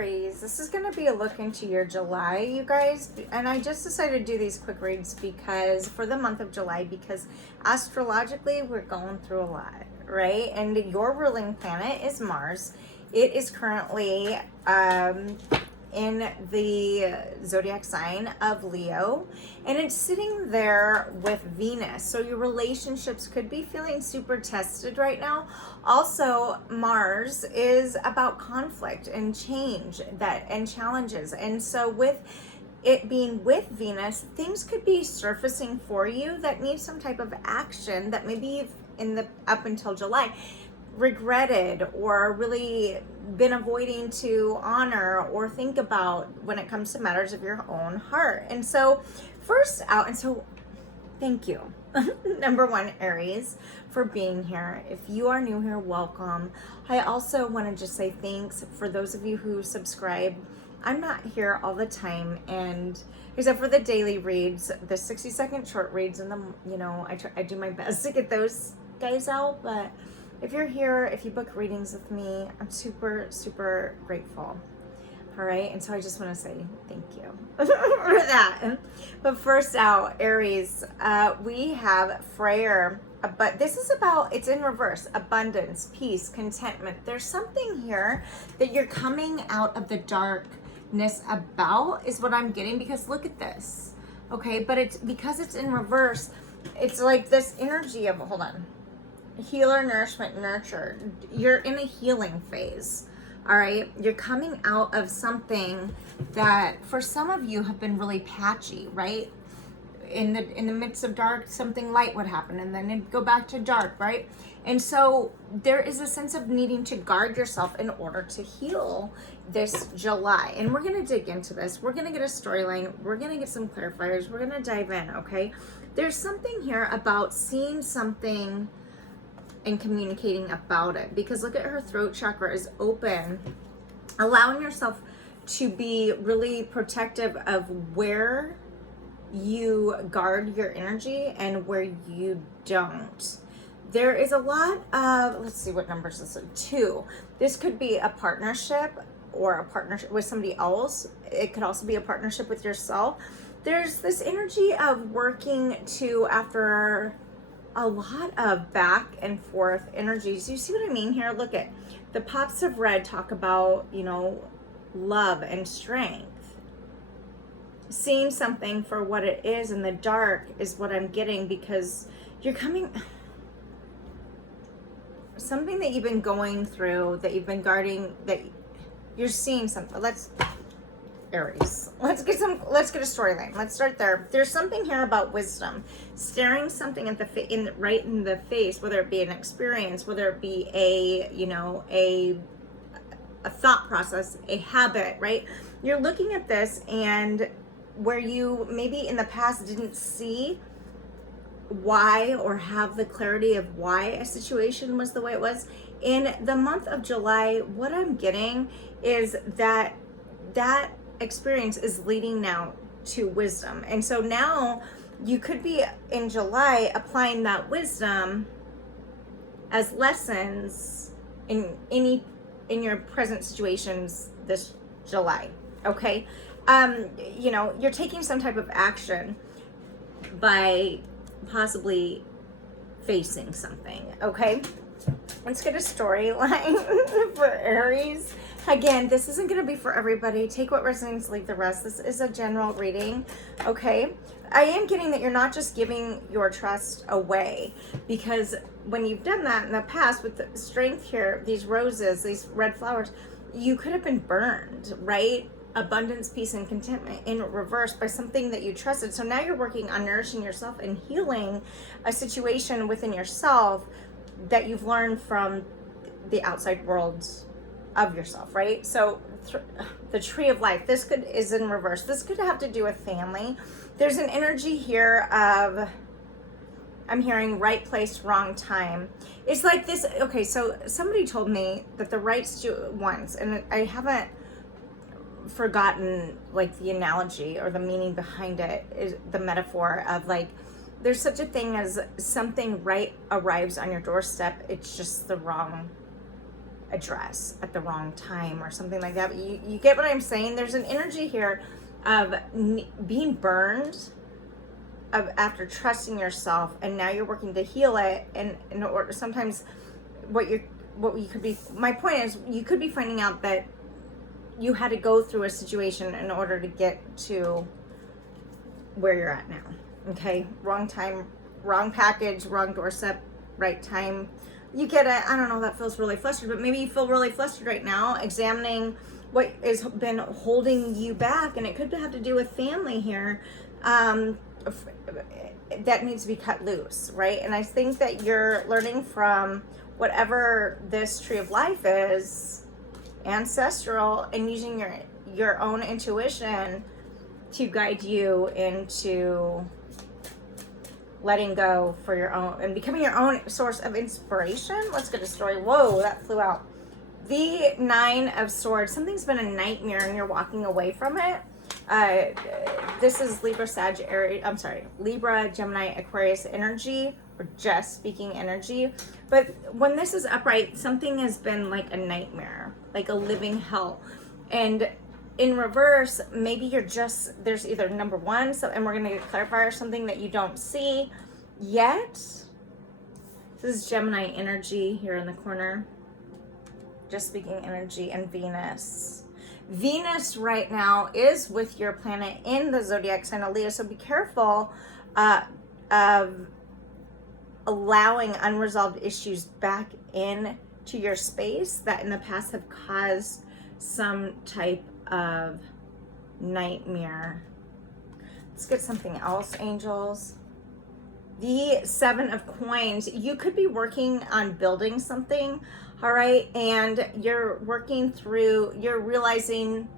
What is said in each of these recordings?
Aries, this is going to be a look into your July, you guys. And I just decided to do these quick reads because for the month of July, because astrologically we're going through a lot, right? And your ruling planet is Mars. It is currently in the zodiac sign of Leo, and it's sitting there with Venus. So your relationships could be feeling super tested right now. Also, Mars is about conflict and change and challenges. And so with it being with Venus, things could be surfacing for you that need some type of action that maybe you've up until July regretted or really been avoiding to honor or think about when it comes to matters of your own heart. And so thank you number one, Aries, for being here. If you are new here, welcome. I also want to just say thanks for those of you who subscribe. I'm not here all the time, and except for the daily reads, the 60-second short reads, and I do my best to get those guys out. But if you're here, if you book readings with me, I'm super, super grateful. All right. And so I just want to say thank you for that. But first out, Aries, we have Freyr. But this is about, it's in reverse, abundance, peace, contentment. There's something here that you're coming out of the darkness about, is what I'm getting, because look at this. Okay. But it's because it's in reverse. It's like this energy of, hold on. Healer, nourishment, nurture. You're in a healing phase. All right. You're coming out of something that for some of you have been really patchy, right? In the midst of dark, something light would happen and then it'd go back to dark, right? And so there is a sense of needing to guard yourself in order to heal this July. And we're going to dig into this. We're going to get a storyline. We're going to get some clarifiers. We're going to dive in. Okay. There's something here about seeing something and communicating about it, because look at her throat chakra is open, allowing yourself to be really protective of where you guard your energy and where you don't. There is a lot of, let's see, what numbers is it? 2. This could be a partnership or a partnership with somebody else. It could also be a partnership with yourself. There's this energy of working to, after a lot of back and forth energies. You see what I mean here? Look at the pops of red talk about, love and strength. Seeing something for what it is in the dark is what I'm getting, because you're coming, something that you've been going through, that you've been guarding, that you're seeing something. Aries, let's get a storyline. Let's start there. There's something here about wisdom, staring something at right in the face, whether it be an experience, whether it be a thought process, a habit, right? You're looking at this, and where you maybe in the past didn't see why or have the clarity of why a situation was the way it was, in the month of July, what I'm getting is that experience is leading now to wisdom. And so now you could be in July applying that wisdom as lessons in your present situations this July. Okay. You're taking some type of action by possibly facing something. Okay. Let's get a storyline for Aries. Again, this isn't going to be for everybody. Take what resonates, leave the rest. This is a general reading, okay? I am getting that you're not just giving your trust away, because when you've done that in the past with the strength here, these roses, these red flowers, you could have been burned, right? Abundance, peace, and contentment in reverse by something that you trusted. So now you're working on nourishing yourself and healing a situation within yourself that you've learned from the outside worlds of yourself, right? So the tree of life, is in reverse. This could have to do with family. There's an energy here of, I'm hearing right place, wrong time. It's like this. Okay. So somebody told me that the right once, and I haven't forgotten like the analogy or the meaning behind it, is the metaphor of like, there's such a thing as something right arrives on your doorstep. It's just the wrong address at the wrong time or something like that. But you get what I'm saying? There's an energy here of being burned after trusting yourself, and now you're working to heal it. And in order, sometimes what you could be, my point is, you could be finding out that you had to go through a situation in order to get to where you're at now. Okay, wrong time, wrong package, wrong doorstep, right time. You get it. I don't know, that feels really flustered, but maybe you feel really flustered right now, examining what has been holding you back, and it could have to do with family here. That needs to be cut loose, right? And I think that you're learning from whatever this tree of life is, ancestral, and using your own intuition to guide you into letting go for your own and becoming your own source of inspiration. Let's get a story. Whoa, that flew out. The 9 of Swords. Something's been a nightmare and you're walking away from it. This is Libra, Libra, Gemini, Aquarius energy, or just speaking energy. But when this is upright, something has been like a nightmare, like a living hell. And in reverse, maybe you're just, there's either number one, so, and we're going to clarify, or something that you don't see yet. This is Gemini energy here in the corner. Just speaking energy, and Venus. Venus right now is with your planet in the zodiac sign of Leo, so be careful of allowing unresolved issues back in to your space that in the past have caused some type of nightmare. Let's get something else, angels. The 7 of Coins. You could be working on building something, all right, and you're working through, you're realizing,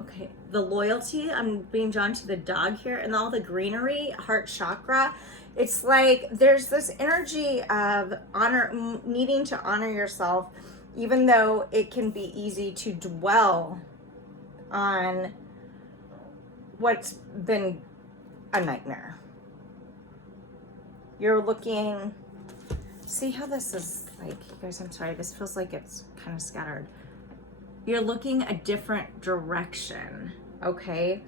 okay, the loyalty. I'm being drawn to the dog here and all the greenery, heart chakra. It's like there's this energy of honor, needing to honor yourself, even though it can be easy to dwell on what's been a nightmare. You're looking, see how this is like, you guys, I'm sorry, this feels like it's kind of scattered. You're looking a different direction, okay?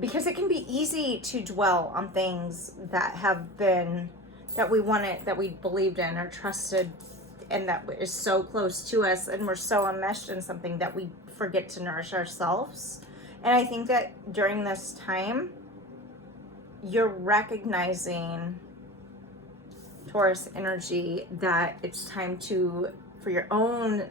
Because it can be easy to dwell on things that have been, that we wanted, that we believed in or trusted, and that is so close to us, and we're so enmeshed in something that we forget to nourish ourselves. And I think that during this time, you're recognizing, Taurus energy, that it's time for your own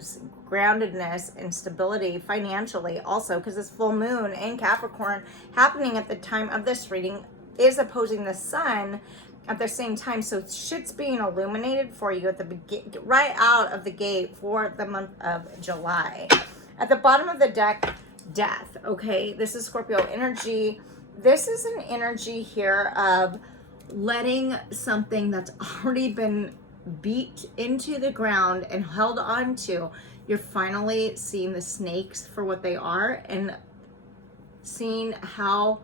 groundedness and stability financially also, because this full moon in Capricorn happening at the time of this reading is opposing the sun at the same time. So shit's being illuminated for you at the right out of the gate for the month of July. At the bottom of the deck, Death. Okay, this is Scorpio energy. This is an energy here of letting something that's already been beat into the ground and held on to. You're finally seeing the snakes for what they are and seeing how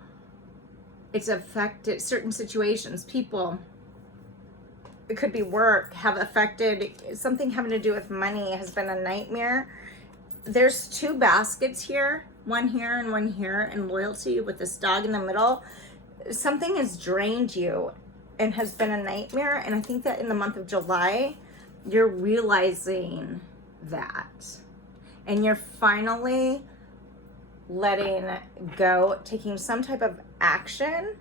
it's affected certain situations, people. It could be work, have affected something having to do with money, has been a nightmare. There's 2 baskets here, one here and one here, and loyalty with this dog in the middle. Something has drained you and has been a nightmare. And I think that in the month of July, you're realizing that. And you're finally letting go, taking some type of action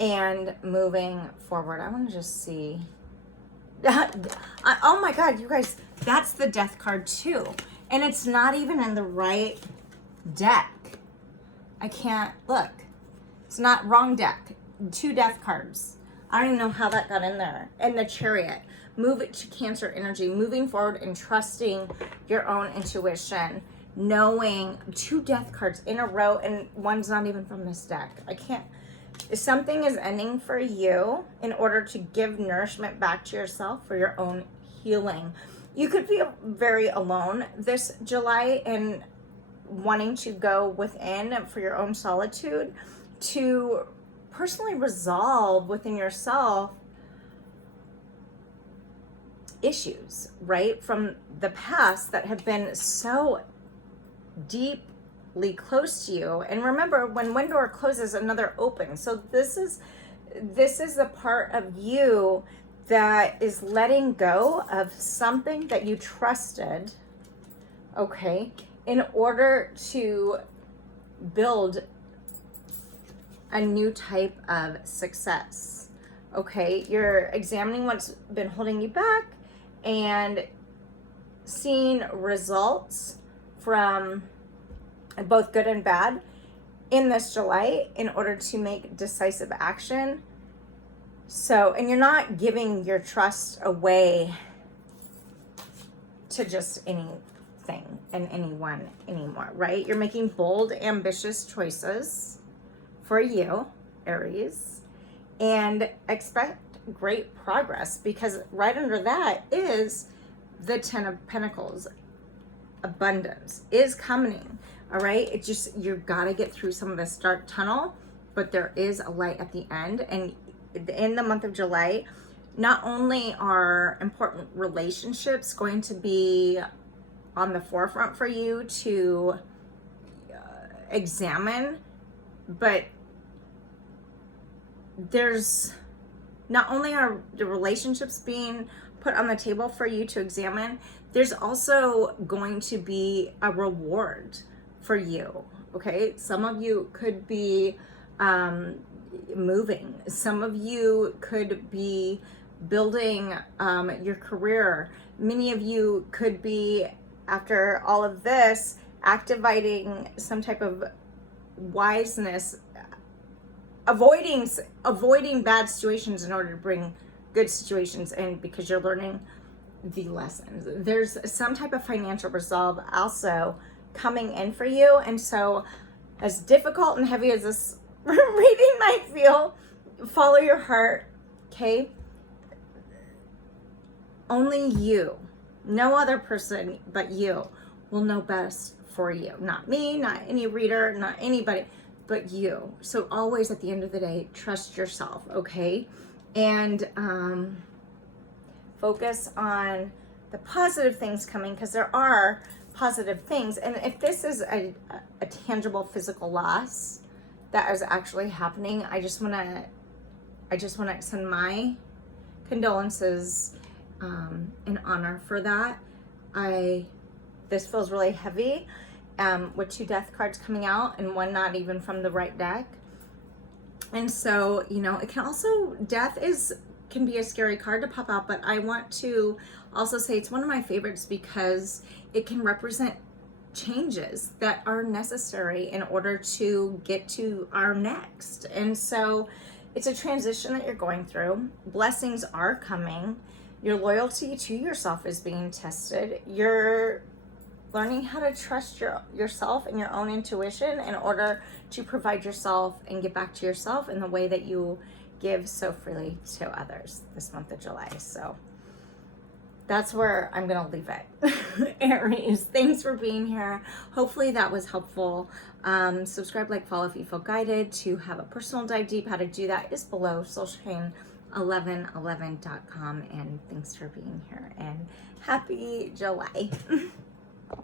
and moving forward. I want to just see. Oh my God, you guys, that's the Death card too. And it's not even in the right deck. I can't, look. It's not, wrong deck. 2 Death cards. I don't even know how that got in there. And the Chariot. Move it to Cancer energy. Moving forward and trusting your own intuition. Knowing 2 Death cards in a row, and one's not even from this deck. I can't. Something is ending for you in order to give nourishment back to yourself for your own healing. You could feel very alone this July and wanting to go within for your own solitude to personally resolve within yourself issues, right, from the past that have been so deeply close to you. And remember, when one door closes, another opens. So this is the part of you that is letting go of something that you trusted, okay, in order to build a new type of success. Okay, you're examining what's been holding you back and seeing results from both good and bad in this July in order to make decisive action. So, and you're not giving your trust away to just anything and anyone anymore, right? You're making bold, ambitious choices for you, Aries, and expect great progress, because right under that is the 10 of Pentacles. Abundance is coming. All right, it just, you've got to get through some of this dark tunnel, but there is a light at the end. And in the month of July, not only are important relationships going to be on the forefront for you to examine, but there's not only are the relationships being put on the table for you to examine, there's also going to be a reward for you, okay? Some of you could be moving. Some of you could be building your career. Many of you could be, after all of this, activating some type of wiseness, avoiding bad situations in order to bring good situations in, because you're learning the lessons. There's some type of financial resolve also coming in for you. And so, as difficult and heavy as this reading might feel, follow your heart, okay? Only you, no other person but you, will know best for you. Not me, not any reader, not anybody, but you. So always, at the end of the day, trust yourself, okay? And focus on the positive things coming, because there are positive things. And if this is a tangible physical loss that is actually happening, I just want to extend my condolences in honor for that. This feels really heavy, with 2 death cards coming out and one not even from the right deck. And so, you know, it can also, death can be a scary card to pop out, but I want to also say it's one of my favorites because it can represent changes that are necessary in order to get to our next. And so it's a transition that you're going through. Blessings are coming. Your loyalty to yourself is being tested. You're learning how to trust yourself and your own intuition in order to provide yourself and get back to yourself in the way that you give so freely to others this month of July. So that's where I'm going to leave it. Aries, thanks for being here. Hopefully that was helpful. Subscribe, like, follow if you feel guided to have a personal dive deep. How to do that is below, soulchain1111.com. And thanks for being here, and happy July.